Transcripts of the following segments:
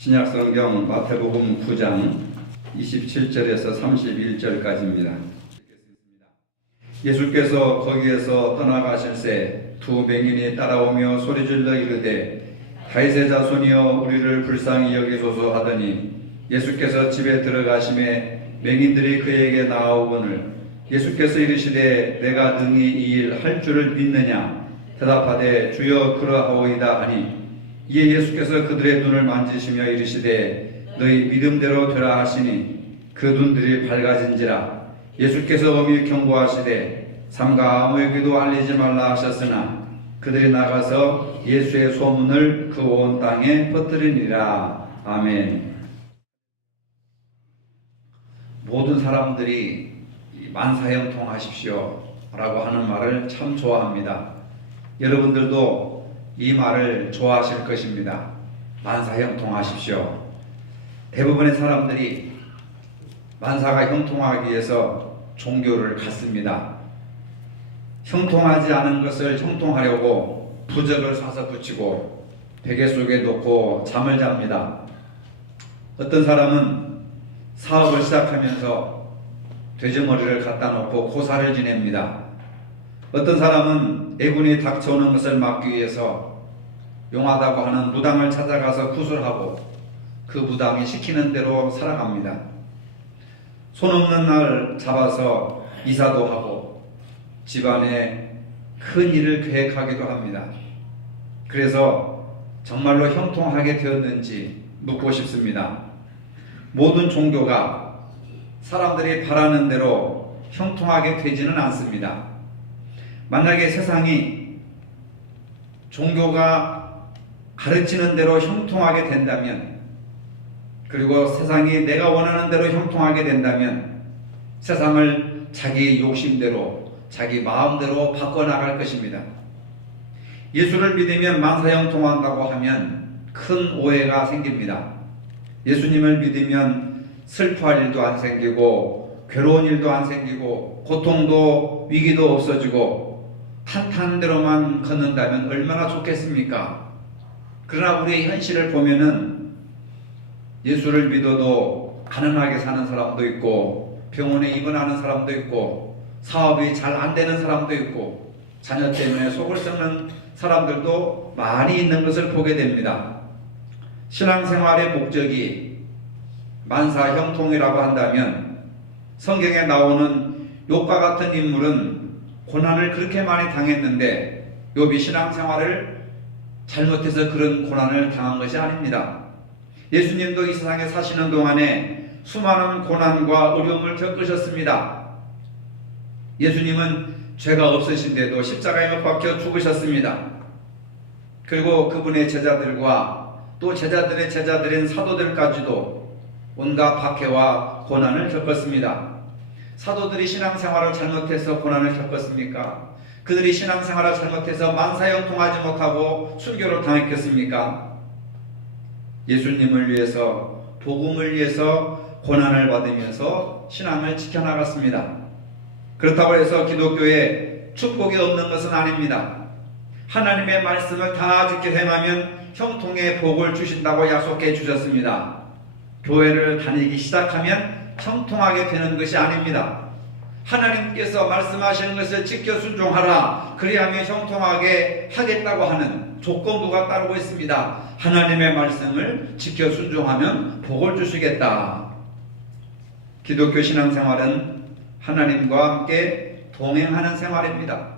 신약성경 마태복음 9장 27절에서 31절까지입니다. 예수께서 거기에서 떠나가실새 두 맹인이 따라오며 소리질러 이르되 다윗의 자손이여 우리를 불쌍히 여기소서 하더니 예수께서 집에 들어가심에 맹인들이 그에게 나아오거늘 예수께서 이르시되 내가 능히 이 일 할 줄을 믿느냐 대답하되 주여 그러하오이다 하니 이에 예수께서 그들의 눈을 만지시며 이르시되 너희 믿음대로 되라 하시니 그 눈들이 밝아진지라. 예수께서 엄히 경고하시되 삼가 아무에게도 알리지 말라 하셨으나 그들이 나가서 예수의 소문을 그 온 땅에 퍼뜨리니라. 아멘. 모든 사람들이 만사형통하십시오 라고 하는 말을 참 좋아합니다. 여러분들도 이 말을 좋아하실 것입니다. 만사형통하십시오. 대부분의 사람들이 만사가 형통하기 위해서 종교를 갖습니다. 형통하지 않은 것을 형통하려고 부적을 사서 붙이고 베개 속에 놓고 잠을 잡니다. 어떤 사람은 사업을 시작하면서 돼지머리를 갖다 놓고 고사를 지냅니다. 어떤 사람은 애군이 닥쳐오는 것을 막기 위해서 용하다고 하는 무당을 찾아가서 구술하고 그 무당이 시키는 대로 살아갑니다. 손 없는 날 잡아서 이사도 하고 집안에 큰 일을 계획하기도 합니다. 그래서 정말로 형통하게 되었는지 묻고 싶습니다. 모든 종교가 사람들이 바라는 대로 형통하게 되지는 않습니다. 만약에 세상이 종교가 가르치는 대로 형통하게 된다면, 그리고 세상이 내가 원하는 대로 형통하게 된다면 세상을 자기 욕심대로 자기 마음대로 바꿔나갈 것입니다. 예수를 믿으면 만사형통한다고 하면 큰 오해가 생깁니다. 예수님을 믿으면 슬퍼할 일도 안 생기고 괴로운 일도 안 생기고 고통도 위기도 없어지고 탄탄한 대로만 걷는다면 얼마나 좋겠습니까? 그러나 우리의 현실을 보면은 예수를 믿어도 가난하게 사는 사람도 있고 병원에 입원하는 사람도 있고 사업이 잘 안 되는 사람도 있고 자녀 때문에 속을 썩는 사람들도 많이 있는 것을 보게 됩니다. 신앙생활의 목적이 만사형통이라고 한다면 성경에 나오는 욥과 같은 인물은 고난을 그렇게 많이 당했는데 욥이 신앙생활을 잘못해서 그런 고난을 당한 것이 아닙니다. 예수님도 이 세상에 사시는 동안에 수많은 고난과 어려움을 겪으셨습니다. 예수님은 죄가 없으신데도 십자가에 못 박혀 죽으셨습니다. 그리고 그분의 제자들과 또 제자들의 제자들인 사도들까지도 온갖 박해와 고난을 겪었습니다. 사도들이 신앙생활을 잘못해서 고난을 겪었습니까? 그들이 신앙생활을 잘못해서 만사형통하지 못하고 순교를 당했겠습니까? 예수님을 위해서, 복음을 위해서 고난을 받으면서 신앙을 지켜나갔습니다. 그렇다고 해서 기독교에 축복이 없는 것은 아닙니다. 하나님의 말씀을 다 지켜 행하면 형통의 복을 주신다고 약속해 주셨습니다. 교회를 다니기 시작하면 형통하게 되는 것이 아닙니다. 하나님께서 말씀하시는 것을 지켜 순종하라. 그리하면 형통하게 하겠다고 하는 조건부가 따르고 있습니다. 하나님의 말씀을 지켜 순종하면 복을 주시겠다. 기독교 신앙생활은 하나님과 함께 동행하는 생활입니다.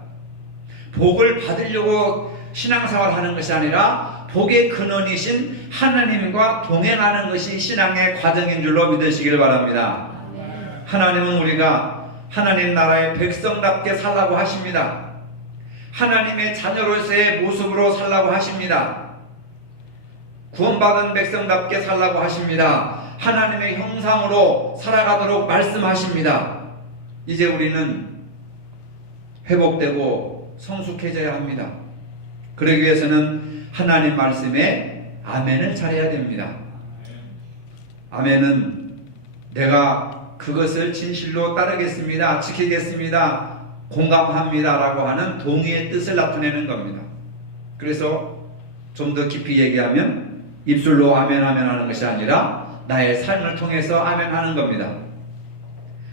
복을 받으려고 신앙생활을 하는 것이 아니라 복의 근원이신 하나님과 동행하는 것이 신앙의 과정인 줄로 믿으시길 바랍니다. 하나님은 우리가 하나님 나라의 백성답게 살라고 하십니다. 하나님의 자녀로서의 모습으로 살라고 하십니다. 구원받은 백성답게 살라고 하십니다. 하나님의 형상으로 살아가도록 말씀하십니다. 이제 우리는 회복되고 성숙해져야 합니다. 그러기 위해서는 하나님 말씀에 아멘을 잘해야 됩니다. 아멘은 내가 그것을 진실로 따르겠습니다, 지키겠습니다, 공감합니다 라고 하는 동의의 뜻을 나타내는 겁니다. 그래서 좀 더 깊이 얘기하면 입술로 아멘 아멘 하는 것이 아니라 나의 삶을 통해서 아멘 하는 겁니다.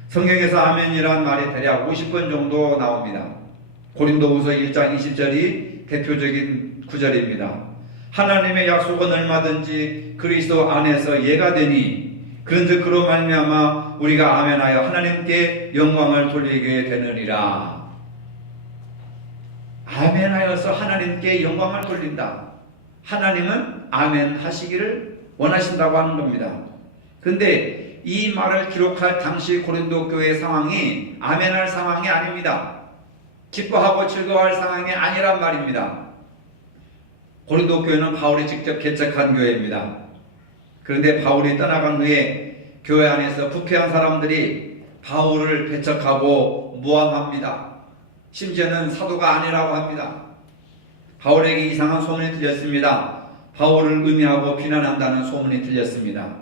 성경에서 아멘이란 말이 대략 50번 정도 나옵니다. 고린도후서 1장 20절이 대표적인 구절입니다. 하나님의 약속은 얼마든지 그리스도 안에서 예가 되니 그런즉 그로 말미암아 우리가 아멘하여 하나님께 영광을 돌리게 되느니라. 아멘하여서 하나님께 영광을 돌린다. 하나님은 아멘 하시기를 원하신다고 하는 겁니다. 그런데 이 말을 기록할 당시 고린도 교회 상황이 아멘할 상황이 아닙니다. 기뻐하고 즐거워할 상황이 아니란 말입니다. 고린도 교회는 바울이 직접 개척한 교회입니다. 그런데 바울이 떠나간 후에 교회 안에서 부패한 사람들이 바울을 배척하고 모함합니다. 심지어는 사도가 아니라고 합니다. 바울에게 이상한 소문이 들렸습니다. 바울을 음해하고 비난한다는 소문이 들렸습니다.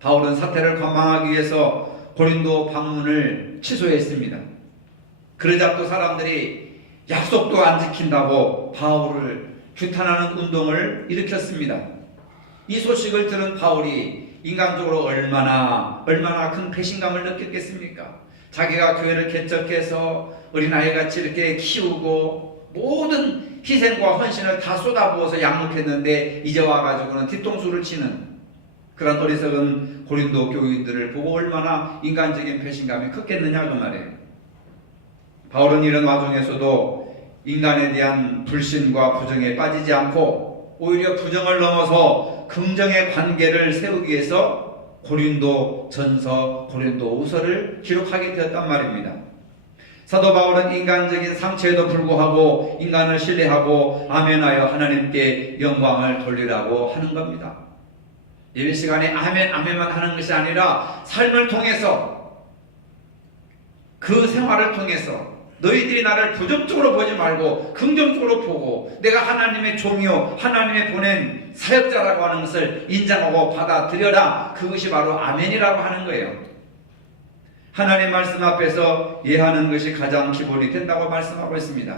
바울은 사태를 관망하기 위해서 고린도 방문을 취소했습니다. 그러자 또 사람들이 약속도 안 지킨다고 바울을 규탄하는 운동을 일으켰습니다. 이 소식을 들은 바울이 인간적으로 얼마나 큰 배신감을 느꼈겠습니까? 자기가 교회를 개척해서 어린아이같이 이렇게 키우고 모든 희생과 헌신을 다 쏟아부어서 양육했는데 이제 와가지고는 뒤통수를 치는 그런 어리석은 고린도 교인들을 보고 얼마나 인간적인 배신감이 컸겠느냐 그 말이에요. 바울은 이런 와중에서도 인간에 대한 불신과 부정에 빠지지 않고 오히려 부정을 넘어서 긍정의 관계를 세우기 위해서 고린도 전서, 고린도 후서를 기록하게 되었단 말입니다. 사도 바울은 인간적인 상처에도 불구하고 인간을 신뢰하고 아멘하여 하나님께 영광을 돌리라고 하는 겁니다. 예배 시간에 아멘 아멘만 하는 것이 아니라 삶을 통해서 그 생활을 통해서 너희들이 나를 부정적으로 보지 말고 긍정적으로 보고 내가 하나님의 종이요 하나님의 보낸 사역자라고 하는 것을 인정하고 받아들여라. 그것이 바로 아멘이라고 하는 거예요. 하나님 말씀 앞에서 예하는 것이 가장 기본이 된다고 말씀하고 있습니다.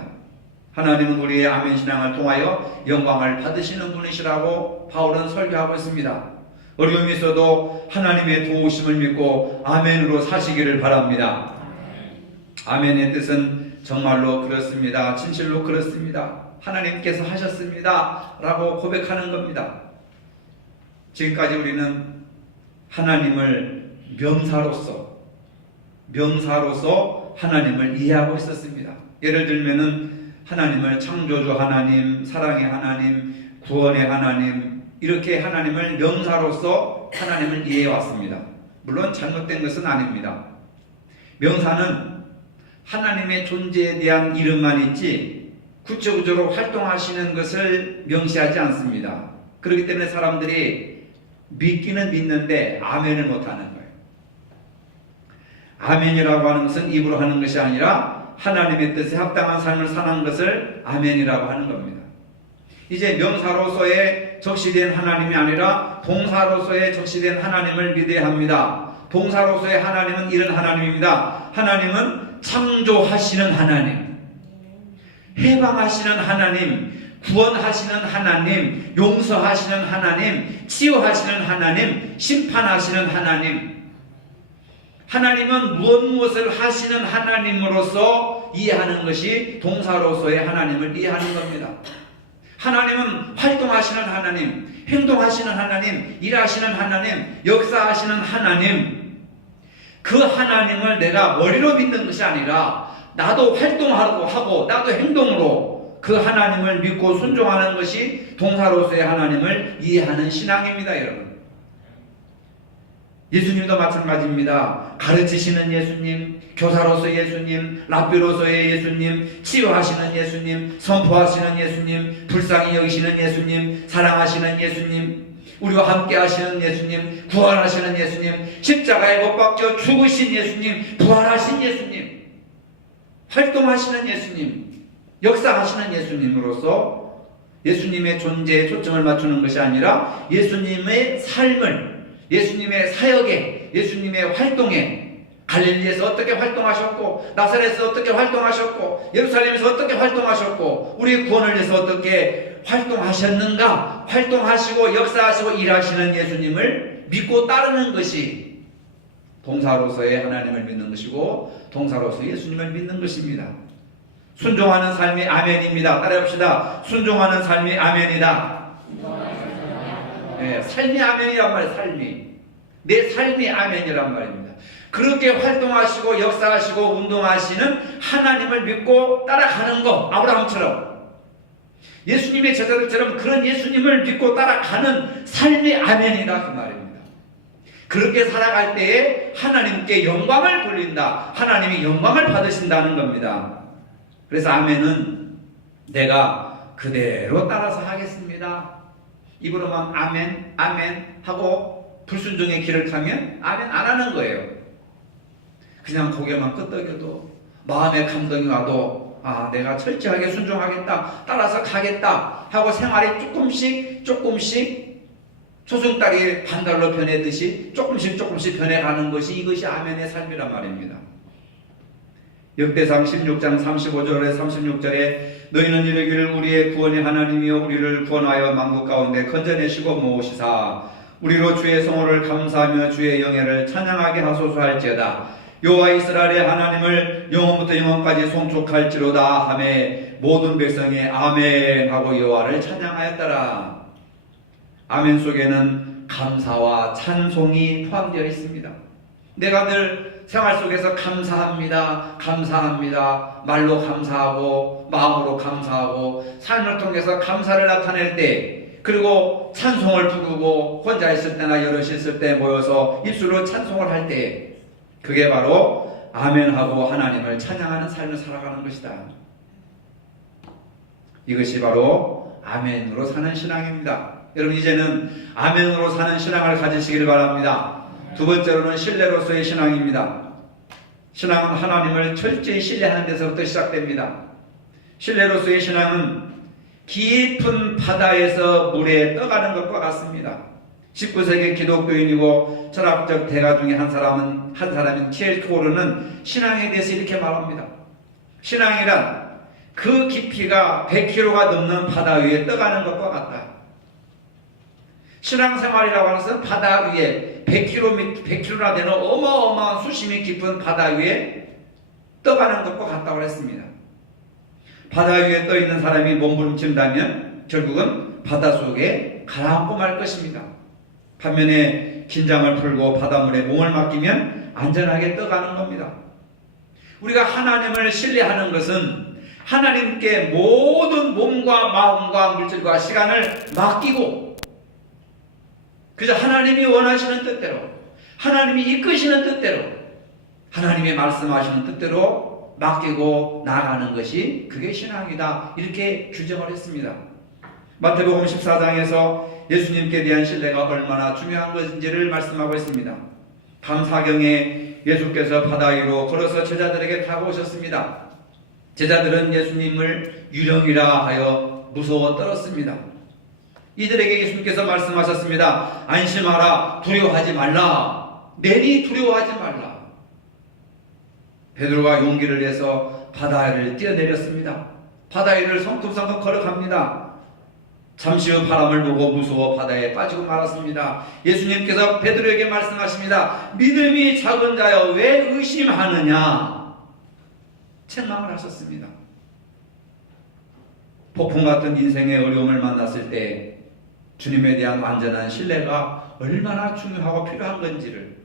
하나님은 우리의 아멘 신앙을 통하여 영광을 받으시는 분이시라고 바울은 설교하고 있습니다. 어려움이 있어도 하나님의 도우심을 믿고 아멘으로 사시기를 바랍니다. 아멘의 뜻은 정말로 그렇습니다. 진실로 그렇습니다. 하나님께서 하셨습니다. 라고 고백하는 겁니다. 지금까지 우리는 하나님을 명사로서 하나님을 이해하고 있었습니다. 예를 들면은 하나님을 창조주 하나님, 사랑의 하나님, 구원의 하나님 이렇게 하나님을 명사로서 하나님을 이해해 왔습니다. 물론 잘못된 것은 아닙니다. 명사는 하나님의 존재에 대한 이름만 있지 구체적으로 활동하시는 것을 명시하지 않습니다. 그렇기 때문에 사람들이 믿기는 믿는데 아멘을 못하는 거예요. 아멘이라고 하는 것은 입으로 하는 것이 아니라 하나님의 뜻에 합당한 삶을 사는 것을 아멘이라고 하는 겁니다. 이제 명사로서의 적시된 하나님이 아니라 동사로서의 적시된 하나님을 믿어야 합니다. 동사로서의 하나님은 이런 하나님입니다. 하나님은 창조하시는 하나님, 해방하시는 하나님, 구원하시는 하나님, 용서하시는 하나님, 치유하시는 하나님, 심판하시는 하나님. 하나님은 무엇을 하시는 하나님으로서 이해하는 것이 동사로서의 하나님을 이해하는 겁니다. 하나님은 활동하시는 하나님, 행동하시는 하나님, 일하시는 하나님, 역사하시는 하나님. 그 하나님을 내가 머리로 믿는 것이 아니라 나도 활동하고 나도 행동으로 그 하나님을 믿고 순종하는 것이 동사로서의 하나님을 이해하는 신앙입니다, 여러분. 예수님도 마찬가지입니다. 가르치시는 예수님, 교사로서 예수님, 랍비로서의 예수님, 치유하시는 예수님, 선포하시는 예수님, 불쌍히 여기시는 예수님, 사랑하시는 예수님, 우리와 함께 하시는 예수님, 구원하시는 예수님, 십자가에 못 박혀 죽으신 예수님, 부활하신 예수님, 활동하시는 예수님, 역사하시는 예수님으로서 예수님의 존재에 초점을 맞추는 것이 아니라 예수님의 삶을, 예수님의 사역에, 예수님의 활동에 갈릴리에서 어떻게 활동하셨고, 나사렛에서 어떻게 활동하셨고, 예루살렘에서 어떻게 활동하셨고, 우리의 구원을 위해서 어떻게 활동하셨는가, 활동하시고 역사하시고 일하시는 예수님을 믿고 따르는 것이 동사로서의 하나님을 믿는 것이고 동사로서 예수님을 믿는 것입니다. 순종하는 삶이 아멘입니다. 따라합시다. 순종하는 삶이 아멘이다. 네, 삶이 아멘이란 말이에요. 삶이. 내 삶이 아멘이란 말입니다. 그렇게 활동하시고 역사하시고 운동하시는 하나님을 믿고 따라가는 것, 아브라함처럼 예수님의 제자들처럼 그런 예수님을 믿고 따라가는 삶이 아멘이다 그 말입니다. 그렇게 살아갈 때에 하나님께 영광을 돌린다. 하나님이 영광을 받으신다는 겁니다. 그래서 아멘은 내가 그대로 따라서 하겠습니다. 입으로만 아멘 아멘 하고 불순종의 길을 타면 아멘 안 하는 거예요. 그냥 고개만 끄덕여도 마음의 감동이 와도 내가 철저하게 순종하겠다, 따라서 가겠다 하고 생활이 조금씩 소중딸이 반달로 변해듯이 조금씩 변해가는 것이 이것이 아멘의 삶이란 말입니다. 역대상 16장 35절에 36절에 너희는 이르기를 우리의 구원의 하나님이여 우리를 구원하여 만국 가운데 건져내시고 모으시사 우리로 주의 성호를 감사하며 주의 영예를 찬양하게 하소서 할지어다. 여호와 이스라엘의 하나님을 영원부터 영원까지 송축할지로다 하매 모든 백성이 아멘 하고 여호와를 찬양하였더라. 아멘 속에는 감사와 찬송이 포함되어 있습니다. 내가 늘 생활 속에서 감사합니다, 감사합니다, 말로 감사하고 마음으로 감사하고 삶을 통해서 감사를 나타낼 때, 그리고 찬송을 부르고 혼자 있을 때나 여럿이 있을 때 모여서 입술로 찬송을 할 때, 그게 바로 아멘하고 하나님을 찬양하는 삶을 살아가는 것이다. 이것이 바로 아멘으로 사는 신앙입니다. 여러분 이제는 아멘으로 사는 신앙을 가지시기를 바랍니다. 두 번째로는 신뢰로서의 신앙입니다. 신앙은 하나님을 철저히 신뢰하는 데서부터 시작됩니다. 신뢰로서의 신앙은 깊은 바다에서 물에 떠가는 것과 같습니다. 19세기 기독교인이고 철학적 대가 중에 한 사람인 키엘케고르는 신앙에 대해서 이렇게 말합니다. 신앙이란 그 깊이가 100km가 넘는 바다 위에 떠가는 것과 같다. 신앙생활이라고 하는 것은 바다 위에 100km나 되는 어마어마한 수심이 깊은 바다 위에 떠가는 것과 같다고 했습니다. 바다 위에 떠 있는 사람이 몸부림친다면 결국은 바닷속에 가라앉고 말 것입니다. 반면에 긴장을 풀고 바닷물에 몸을 맡기면 안전하게 떠가는 겁니다. 우리가 하나님을 신뢰하는 것은 하나님께 모든 몸과 마음과 물질과 시간을 맡기고 그저 하나님이 원하시는 뜻대로, 하나님이 이끄시는 뜻대로, 하나님이 말씀하시는 뜻대로 맡기고 나아가는 것이 그게 신앙이다. 이렇게 규정을 했습니다. 마태복음 14장에서 예수님께 대한 신뢰가 얼마나 중요한 것인지를 말씀하고 있습니다. 밤 사경에 예수께서 바다 위로 걸어서 제자들에게 다가오셨습니다. 제자들은 예수님을 유령이라 하여 무서워 떨었습니다. 이들에게 예수님께서 말씀하셨습니다. 안심하라, 두려워하지 말라. 내니 두려워하지 말라. 베드로가 용기를 내서 바다를 뛰어내렸습니다. 바다 위를 성큼성큼 걸어갑니다. 잠시 후 바람을 보고 무서워 바다에 빠지고 말았습니다. 예수님께서 베드로에게 말씀하십니다. 믿음이 작은 자여 왜 의심하느냐? 책망을 하셨습니다. 폭풍 같은 인생의 어려움을 만났을 때 주님에 대한 완전한 신뢰가 얼마나 중요하고 필요한 건지를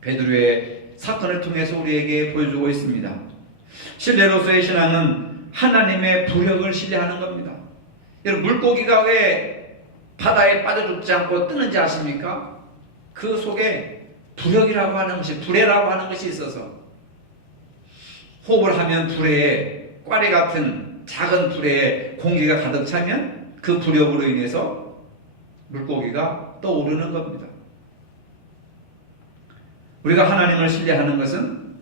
베드로의 사건을 통해서 우리에게 보여주고 있습니다. 신뢰로서의 신앙은 하나님의 부력을 신뢰하는 겁니다. 여러분 물고기가 왜 바다에 빠져 죽지 않고 뜨는지 아십니까? 그 속에 부력이라고 하는 것이, 불에라고 하는 것이 있어서 호흡을 하면 불에, 꽈리 같은 작은 불에 공기가 가득 차면 그 부력으로 인해서 물고기가 떠오르는 겁니다. 우리가 하나님을 신뢰하는 것은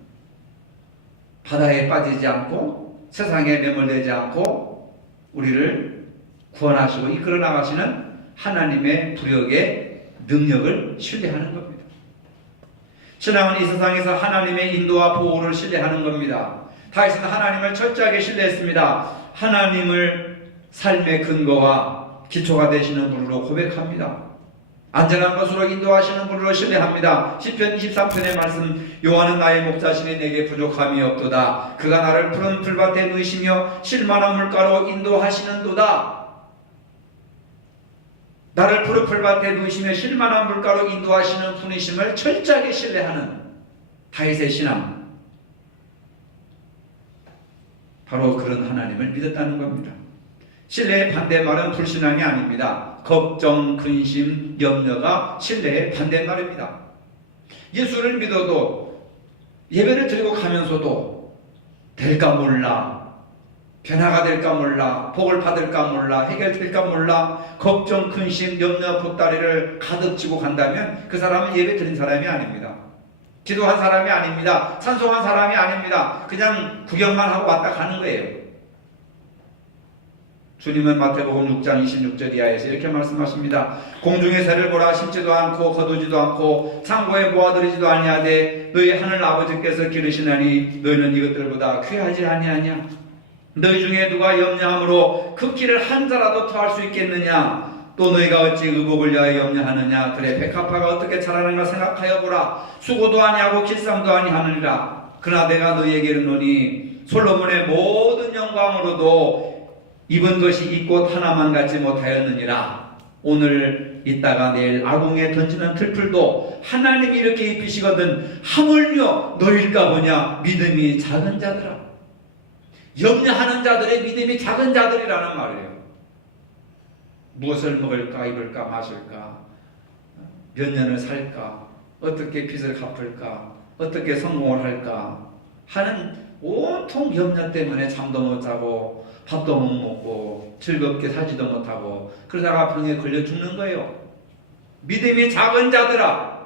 바다에 빠지지 않고 세상에 매몰되지 않고 우리를 구원하시고 이끌어 나가시는 하나님의 부력의 능력을 신뢰하는 겁니다. 신앙은 이 세상에서 하나님의 인도와 보호를 신뢰하는 겁니다. 다윗은 하나님을 철저하게 신뢰했습니다. 하나님을 삶의 근거와 기초가 되시는 분으로 고백합니다. 안전한 것으로 인도하시는 분으로 신뢰합니다. 시편 23편의 말씀, 여호와는 나의 목자시니 내게 부족함이 없도다. 그가 나를 푸른 풀밭에 누이시며 실만한 물가로 인도하시는도다. 나를 푸른 풀밭에 누이시며 실만한 물가로 인도하시는 분이심을 철저하게 신뢰하는 다윗의 신앙, 바로 그런 하나님을 믿었다는 겁니다. 신뢰의 반대말은 불신앙이 아닙니다. 걱정, 근심, 염려가 신뢰의 반대말입니다. 예수를 믿어도 예배를 드리고 가면서도 될까 몰라, 변화가 될까 몰라, 복을 받을까 몰라, 해결될까 몰라, 걱정, 근심, 염려, 보따리를 가득 쥐고 간다면 그 사람은 예배 드린 사람이 아닙니다. 기도한 사람이 아닙니다. 찬송한 사람이 아닙니다. 그냥 구경만 하고 왔다 가는 거예요. 주님은 마태복음 6장 26절 이하에서 이렇게 말씀하십니다. 공중의 새를 보라, 심지도 않고 거두지도 않고 창고에 모아들이지도 아니하되 너희 하늘 아버지께서 기르시나니 너희는 이것들보다 귀하지 아니하냐? 너희 중에 누가 염려함으로 그 키를 한 자라도 더할 수 있겠느냐? 또 너희가 어찌 의복을 위하여 염려하느냐? 그래 백합화가 어떻게 자라는가 생각하여 보라. 수고도 아니하고 길쌈도 아니하느니라. 그러나 내가 너희에게 이르노니 솔로몬의 모든 영광으로도 입은 것이 이 꽃 하나만 갖지 못하였느니라. 오늘 있다가 내일 아궁에 던지는 들풀도 하나님이 이렇게 입히시거든 하물며 너희일까 보냐. 믿음이 작은 자들아. 염려하는 자들의 믿음이 작은 자들이라는 말이에요. 무엇을 먹을까, 입을까, 마실까, 몇 년을 살까, 어떻게 빚을 갚을까, 어떻게 성공을 할까 하는 온통 염려 때문에 잠도 못 자고 밥도 못 먹고 즐겁게 살지도 못하고 그러다가 병에 걸려 죽는 거예요. 믿음이 작은 자들아.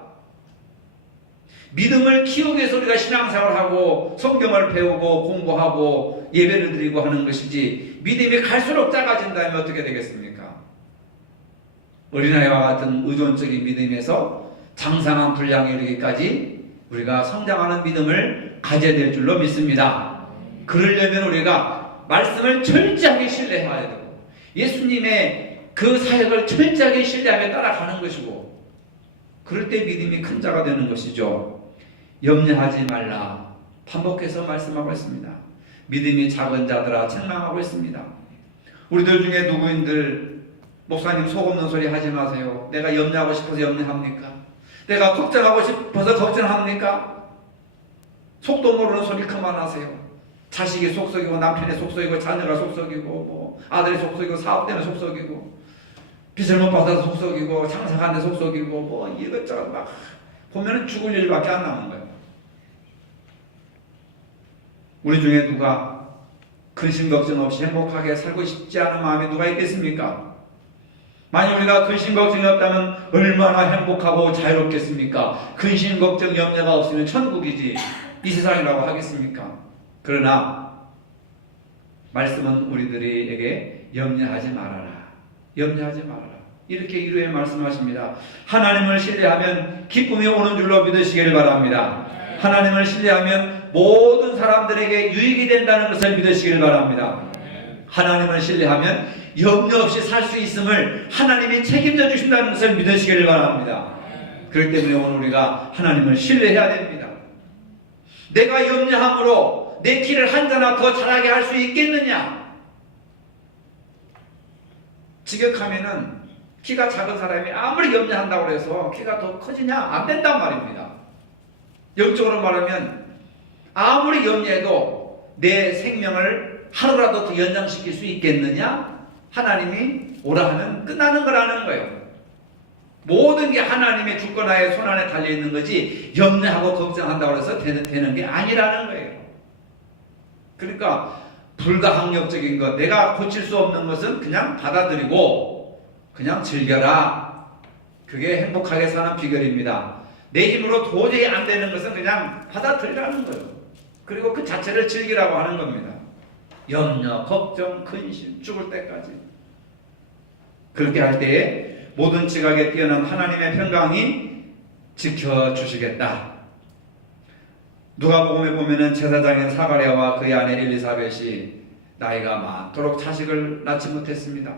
믿음을 키우기 위해서 우리가 신앙생활하고 성경을 배우고 공부하고 예배를 드리고 하는 것이지, 믿음이 갈수록 작아진다면 어떻게 되겠습니까? 어린아이와 같은 의존적인 믿음에서 장성한 분량에 이르기까지 우리가 성장하는 믿음을 가져야 될 줄로 믿습니다. 그러려면 우리가 말씀을 철저하게 신뢰해야 되고 예수님의 그 사역을 철저하게 신뢰하며 따라가는 것이고, 그럴 때 믿음이 큰 자가 되는 것이죠. 염려하지 말라 반복해서 말씀하고 있습니다. 믿음이 작은 자들아 책망하고 있습니다. 우리들 중에 누구인들 목사님 속 없는 소리 하지 마세요. 내가 염려하고 싶어서 염려합니까? 내가 걱정하고 싶어서 걱정합니까? 속도 모르는 소리 그만하세요. 자식이 속썩이고 남편이 속썩이고 자녀가 속썩이고 뭐 아들이 속썩이고 사업 때문에 속썩이고 빚을 못 받아서 속썩이고 장사가는데 속썩이고 뭐 이것저것 막 보면은 죽을 일밖에 안 남은 거예요. 우리 중에 누가 근심 걱정 없이 행복하게 살고 싶지 않은 마음이 누가 있겠습니까? 만약 우리가 근심 걱정이 없다면 얼마나 행복하고 자유롭겠습니까? 근심 걱정 염려가 없으면 천국이지 이 세상이라고 하겠습니까? 그러나 말씀은 우리들에게 염려하지 말아라, 염려하지 말아라 이렇게 이루에 말씀하십니다. 하나님을 신뢰하면 기쁨이 오는 줄로 믿으시기를 바랍니다. 하나님을 신뢰하면 모든 사람들에게 유익이 된다는 것을 믿으시기를 바랍니다. 하나님을 신뢰하면 염려 없이 살 수 있음을 하나님이 책임져 주신다는 것을 믿으시기를 바랍니다. 그렇기 때문에 오늘 우리가 하나님을 신뢰해야 됩니다. 내가 염려함으로 내 키를 한 자나 더 자라게 할 수 있겠느냐? 직역하면은 키가 작은 사람이 아무리 염려한다고 해서 키가 더 커지냐? 안 된단 말입니다. 영적으로 말하면 아무리 염려해도 내 생명을 하루라도 더 연장시킬 수 있겠느냐? 하나님이 오라 하면 끝나는 거라는 거예요. 모든 게 하나님의 주권하에 손안에 달려있는 거지 염려하고 걱정한다고 해서 되는 게 아니라는 거예요. 그러니까 불가항력적인 것, 내가 고칠 수 없는 것은 그냥 받아들이고 그냥 즐겨라. 그게 행복하게 사는 비결입니다. 내 힘으로 도저히 안 되는 것은 그냥 받아들이라는 거예요. 그리고 그 자체를 즐기라고 하는 겁니다. 염려, 걱정, 근심, 죽을 때까지. 그렇게 할 때에 모든 지각에 뛰어난 하나님의 평강이 지켜주시겠다. 누가복음에 보면은 제사장인 사가랴와 그의 아내 엘리사벳이 나이가 많도록 자식을 낳지 못했습니다.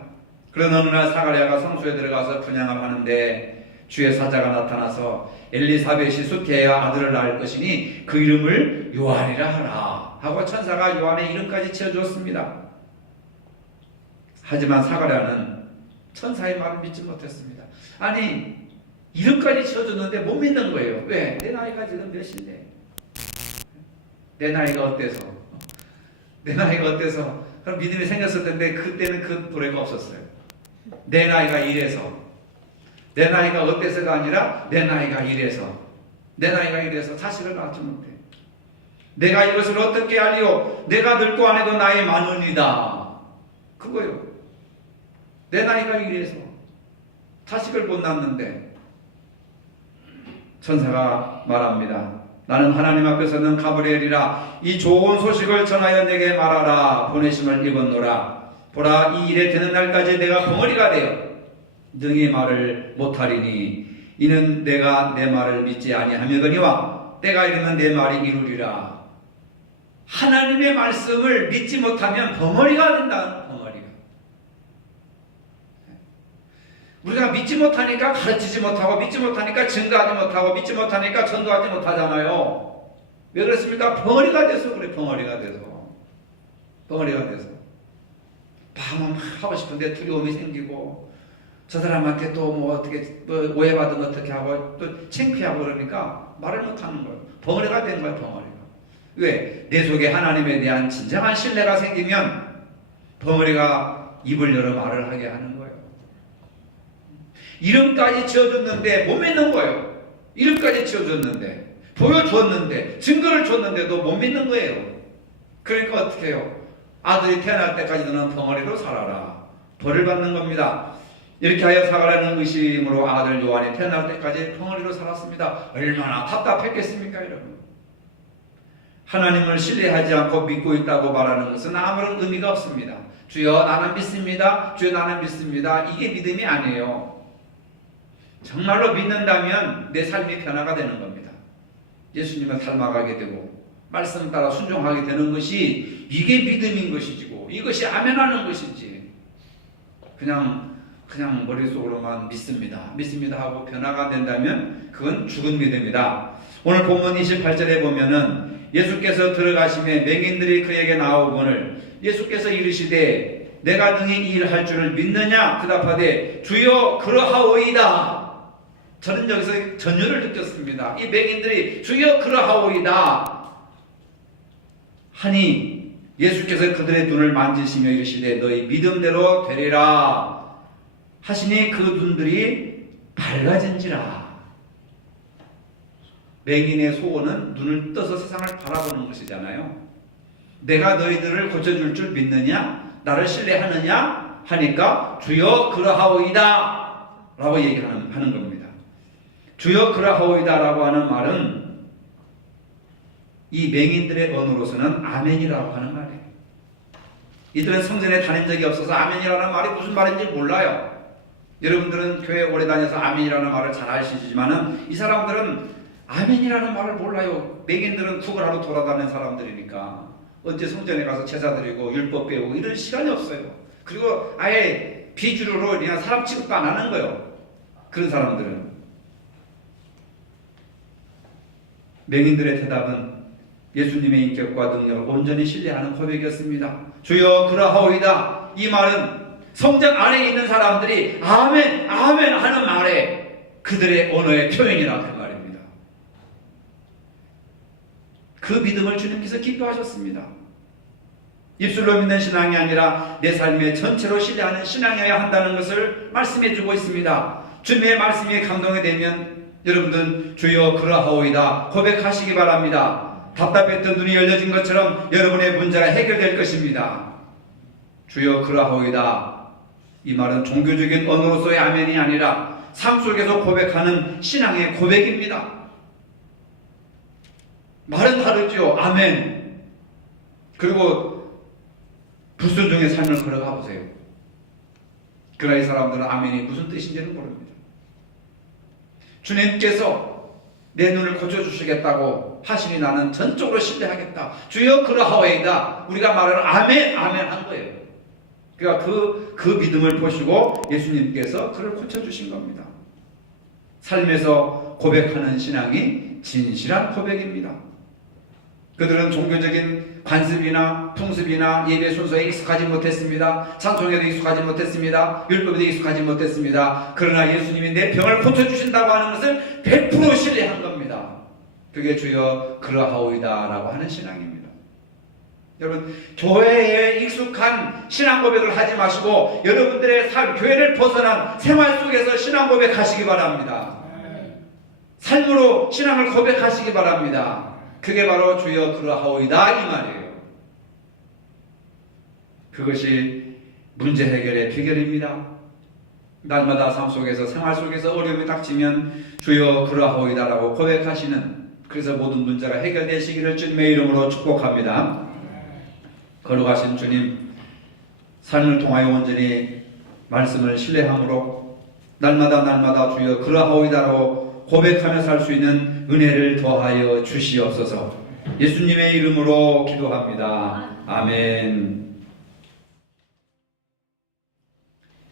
그런 어느 날 사가랴가 성소에 들어가서 분향을 하는데 주의 사자가 나타나서 엘리사벳이 수태야 아들을 낳을 것이니 그 이름을 요한이라 하라 하고 천사가 요한의 이름까지 지어주었습니다. 하지만 사가랴는 천사의 말을 믿지 못했습니다. 아니 이름까지 지어줬는데 못 믿는 거예요. 왜? 내 나이가 지금 몇인데? 내 나이가 어때서? 내 나이가 어때서? 그럼 믿음이 생겼을 텐데 그때는 그 노래가 없었어요. 내 나이가 이래서, 내 나이가 어때서가 아니라 내 나이가 이래서, 내 나이가 이래서 자식을 낳지 못해. 내가 이것을 어떻게 알리오? 내가 늙고 안 해도 나이 많으니다. 그거요. 내 나이가 이래서 자식을 못 낳는데 천사가 말합니다. 나는 하나님 앞에서는 가브리엘이라 이 좋은 소식을 전하여 내게 말하라. 보내심을 입었노라. 보라 이 일에 되는 날까지 내가 벙어리가 되어 능히 말을 못하리니 이는 내가 내 말을 믿지 아니하며거니와 때가 이르면 내 말이 이루리라. 하나님의 말씀을 믿지 못하면 벙어리가 된다. 벙어리가. 우리가 믿지 못하니까 가르치지 못하고 믿지 못하니까 증거하지 못하고 믿지 못하니까 전도하지 못하잖아요. 왜 그렇습니까? 벙어리가 돼서 그래. 벙어리가 돼서. 벙어리가 돼서. 방언 막 하고 싶은데 두려움이 생기고 저 사람한테 또 뭐 어떻게 뭐 오해받으면 어떻게 하고 또 창피하고 그러니까 말을 못하는 거예요. 벙어리가 된 거예요. 벙어리가. 왜? 내 속에 하나님에 대한 진정한 신뢰가 생기면 벙어리가 입을 열어 말을 하게 하는 거예요. 이름까지 지어줬는데 못 믿는 거예요. 이름까지 지어줬는데 보여줬는데 증거를 줬는데도 못 믿는 거예요. 그러니까 어떻게 해요? 아들이 태어날 때까지 너는 벙어리로 살아라. 벌을 받는 겁니다. 이렇게 하여 사가랴는 의심으로 아들 요한이 태어날 때까지 벙어리로 살았습니다. 얼마나 답답했겠습니까 여러분. 하나님을 신뢰하지 않고 믿고 있다고 말하는 것은 아무런 의미가 없습니다. 주여 나는 믿습니다. 주여 나는 믿습니다. 이게 믿음이 아니에요. 정말로 믿는다면 내 삶이 변화가 되는 겁니다. 예수님을 닮아가게 되고 말씀 따라 순종하게 되는 것이 이게 믿음인 것이지고 이것이 아멘하는 것이지 그냥 머릿속으로만 믿습니다 하고 변화가 된다면 그건 죽은 믿음이다. 오늘 본문 28절에 보면은 예수께서 들어가심에 맹인들이 그에게 나오거늘 예수께서 이르시되 내가 능히 이 일을 할 줄을 믿느냐 대답하되 주여 그러하오이다. 저는 여기서 전율을 느꼈습니다. 이 맹인들이 주여 그러하오이다 하니 예수께서 그들의 눈을 만지시며 이르시되 너희 믿음대로 되리라 하시니 그 눈들이 밝아진지라. 맹인의 소원은 눈을 떠서 세상을 바라보는 것이잖아요. 내가 너희들을 고쳐줄 줄 믿느냐? 나를 신뢰하느냐? 하니까 주여 그러하오이다 라고 얘기하는 겁니다. 주여 그러하오이다 라고 하는 말은 이 맹인들의 언어로서는 아멘이라고 하는 말이에요. 이들은 성전에 다닌 적이 없어서 아멘이라는 말이 무슨 말인지 몰라요. 여러분들은 교회 오래 다녀서 아멘이라는 말을 잘 아시지만은 이 사람들은 아멘이라는 말을 몰라요. 맹인들은 구걸하러 돌아다니는 사람들이니까 언제 성전에 가서 제사 드리고 율법 배우고 이런 시간이 없어요. 그리고 아예 비주류로 그냥 사람 취급도 안 하는 거예요. 그런 사람들은. 맹인들의 대답은 예수님의 인격과 능력을 온전히 신뢰하는 고백이었습니다. 주여 그러하오이다. 이 말은 성전 안에 있는 사람들이 아멘 아멘 하는 말에 그들의 언어의 표현이라 그 말입니다. 그 믿음을 주님께서 기뻐하셨습니다. 입술로 믿는 신앙이 아니라 내 삶의 전체로 신뢰하는 신앙이어야 한다는 것을 말씀해 주고 있습니다. 주님의 말씀이 감동이 되면 여러분들은 주여 그러하오이다 고백하시기 바랍니다. 답답했던 눈이 열려진 것처럼 여러분의 문제가 해결될 것입니다. 주여 그러하오이다. 이 말은 종교적인 언어로서의 아멘이 아니라 삶 속에서 고백하는 신앙의 고백입니다. 말은 다르죠. 아멘. 그리고 불순종의 삶을 걸어가 보세요. 그러나 이 사람들은 아멘이 무슨 뜻인지는 모릅니다. 주님께서 내 눈을 고쳐주시겠다고 하시니 나는 전적으로 신뢰하겠다. 주여 그러하오이다. 우리가 말하는 아멘 아멘 한 거예요. 그러니까 그 믿음을 보시고 예수님께서 그를 고쳐주신 겁니다. 삶에서 고백하는 신앙이 진실한 고백입니다. 그들은 종교적인 관습이나 풍습이나 예배 순서에 익숙하지 못했습니다. 찬송에도 익숙하지 못했습니다. 율법에도 익숙하지 못했습니다. 그러나 예수님이 내 병을 고쳐주신다고 하는 것을 100% 신뢰한 겁니다. 그게 주여 그러하오이다 라고 하는 신앙입니다. 여러분, 교회에 익숙한 신앙 고백을 하지 마시고 여러분들의 삶, 교회를 벗어난 생활 속에서 신앙 고백하시기 바랍니다. 삶으로 신앙을 고백하시기 바랍니다. 그게 바로 주여 그러하오이다 이 말이에요. 그것이 문제 해결의 비결입니다. 날마다 삶 속에서 생활 속에서 어려움이 닥치면 주여 그러하오이다 라고 고백하시는, 그래서 모든 문제가 해결되시기를 주님의 이름으로 축복합니다. 걸어가신 주님, 삶을 통하여 온전히 말씀을 신뢰함으로 날마다 주여 그러하오이다라고 고백하며 살 수 있는 은혜를 더하여 주시옵소서. 예수님의 이름으로 기도합니다. 아멘.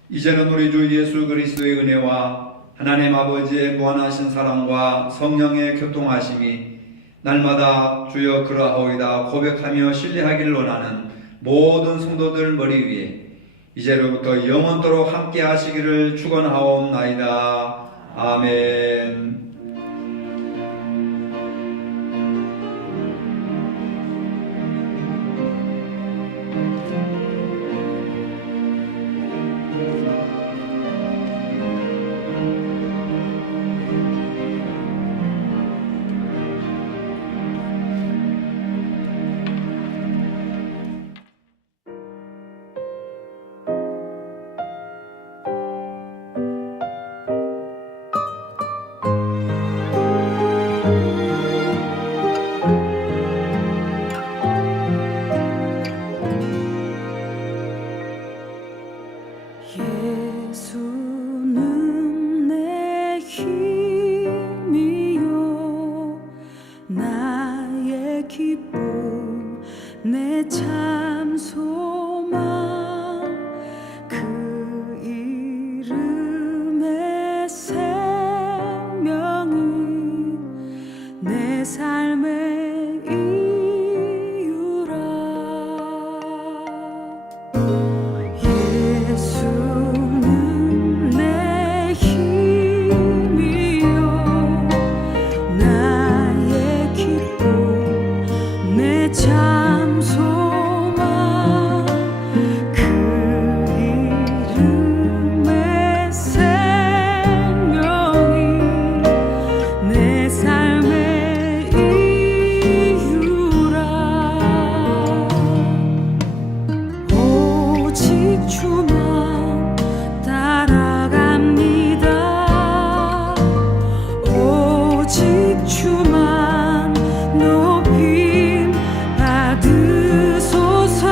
이제는 우리 주 예수 그리스도의 은혜와 하나님 아버지의 무한하신 사랑과 성령의 교통하심이 날마다 주여 그러하오이다 고백하며 신뢰하기를 원하는 모든 성도들 머리 위에 이제로부터 영원토록 함께 하시기를 축원하옵나이다. 아멘. 예수는 내 힘이요 나의 기쁨 내 참 소망 그 이름의 생명이 내 삶의 이유라. 예수는 내 힘이요 나의 기쁨 내 참 소망 그 이름의 생명이 내 삶의 이유라. 오직 주만 따라갑니다. 오직 주만 높임 받으소서.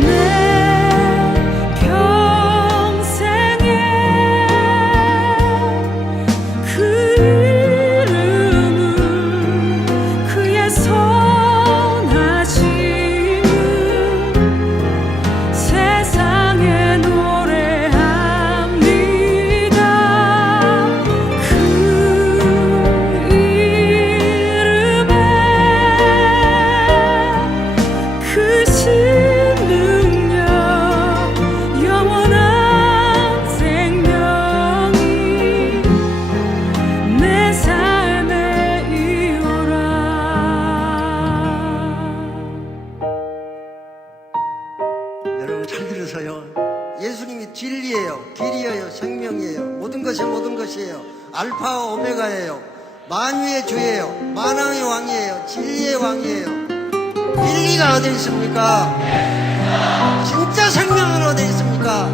내 평생에 그 이름을 그의 선하심을 세상에 노래합니다. 그 이름에 크신 능력 영원한 생명이 내 삶의 이유라. 여러분 잘 들으세요. 예수님이 진리예요, 길이에요, 생명이에요. 모든 것이에요. 알파와 오메가예요. 만유의 주예요. 만왕의 왕이에요. 진리의 왕이에요. 진리가 어디 있습니까? 진짜 생명은 어디 있습니까?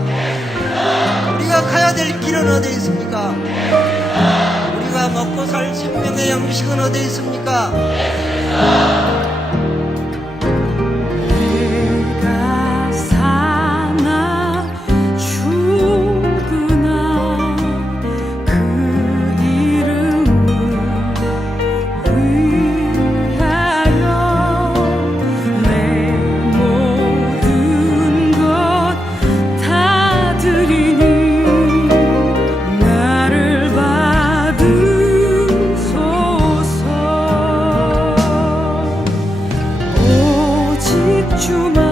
우리가 가야 될 길은 어디 있습니까? 우리가 먹고 살 생명의 양식은 어디 있습니까? 내가 사나 죽으나 주만